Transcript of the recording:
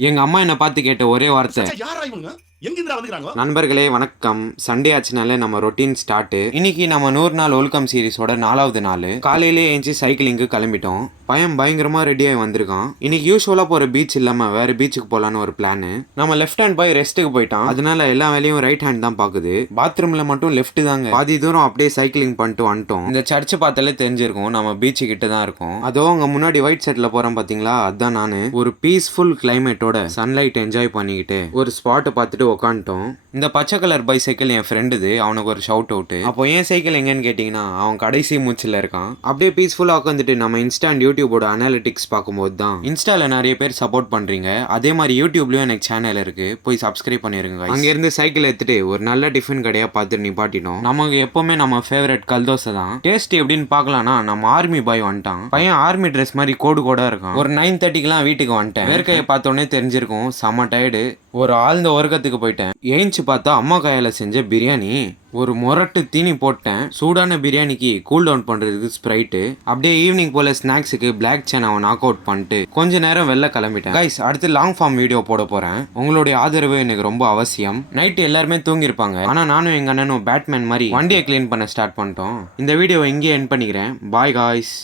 எங்க அம்மா என்ன பார்த்து கேட்ட ஒரே வார்த்தை, நண்பர்களே வணக்கம். சண்டே ஆச்சுனாலே நம்ம ரொட்டீன் ஸ்டார்ட். இன்னைக்கு நம்ம 100 நாள் ஒழுக்கம் சீரிஸோட 4வது நாள். காலையிலே ஏஞ்சி சைக்கிளிங்கு கிளம்பிட்டோம். பையன் பயங்கரமா ரெடியாகி வந்திருக்கான். இன்னைக்கு யூஸ்வலா போற பீச் இல்லாம வேற பீச்சுக்கு போலான்னு ஒரு பிளான். நம்ம லெஃப்ட் ஹேண்ட் போய் ரெஸ்ட்டுக்கு போயிட்டான். அதனால எல்லா வேலையும் ரைட் ஹேண்ட் தான் பாக்குது. பாத்ரூம்ல மட்டும் லெஃப்ட் தாங்க. பாதி தூரம் அப்படியே சைக்கிளிங் பண்ணிட்டு வந்துட்டோம். இந்த சர்ச் பார்த்தாலே தெரிஞ்சிருக்கும் நம்ம பீச்சு கிட்ட தான் இருக்கோம். அதோ அங்க முன்னாடி ஒயிட் செட்ல போறேன் பாத்தீங்களா, அதான் நானு. ஒரு பீஸ்ஃபுல் கிளைமேட்டோட சன்லைட் என்ஜாய் பண்ணிக்கிட்டு ஒரு ஸ்பாட் பார்த்துட்டு உட்காந்துட்டோம். இந்த பச்சை கலர் பைசைக்கிள் என் ஃப்ரெண்டுது. அவனுக்கு ஒரு ஷவுட் அவுட். அப்போ ஏன் சைக்கிள் எங்கன்னு கேட்டீங்கன்னா, அவன் கடைசி மூச்சில் இருக்கான். அப்படியே பீஸ்ஃபுல்லா உட்காந்துட்டு நம்ம இன்ஸ்டா அண்ட் யூடியூபோட அனாலிட்டிக்ஸ் பார்க்கும்போது தான் இன்ஸ்டால நிறைய பேர் சப்போர்ட் பண்றீங்க. அதே மாதிரி யூடியூப்லயும் எனக்கு சேனல் இருக்கு, போய் சப்ஸ்கிரைப் பண்ணிருங்க. அங்க இருந்து சைக்கிள் எடுத்துட்டு ஒரு நல்ல டிஃபன் கடையா பார்த்துட்டு நிப்பாட்டினோம். நமக்கு எப்பவுமே நம்ம ஃபேவரட் கல்தோசை தான். டேஸ்ட் எப்படின்னு பார்க்கலாம்னா, நம்ம ஆர்மி பாய் வந்துட்டான். பையன் ஆர்மி ட்ரெஸ் மாதிரி கோடா இருக்கான். ஒரு 9:30க்குலாம் வீட்டுக்கு வந்துட்டேன். வேர்க்கையை பார்த்தோன்னே தெரிஞ்சிருக்கும் செம்ம டயர்டு. ஒரு ஆழ்ந்த உறக்கத்துக்கு போயிட்டேன். ஏஞ்சி பார்த்தா அம்மா கையால செஞ்ச பிரியாணி. ஒரு முரட்டு தீனி போட்டேன். சூடான பிரியாணிக்கு கூல் டவுன் பண்றதுக்கு ஸ்ப்ரைட்டு. அப்படியே ஈவினிங் போல ஸ்நாக்ஸுக்கு பிளாக் சேன் அவன் நாக் அவுட் பண்ணிட்டு கொஞ்ச நேரம் வெளில கிளம்பிட்டேன். கைஸ், அடுத்து லாங் ஃபார்ம் வீடியோ போட போறேன். உங்களுடைய ஆதரவு எனக்கு ரொம்ப அவசியம். நைட்டு எல்லாருமே தூங்கிருப்பாங்க. ஆனா நானும் எங்க அண்ணனும் பேட்மேன் மாதிரி வண்டியை கிளீன் பண்ண ஸ்டார்ட் பண்ணிட்டோம். இந்த வீடியோவை இங்கே எண்ட் பண்ணிக்கிறேன். Bye guys.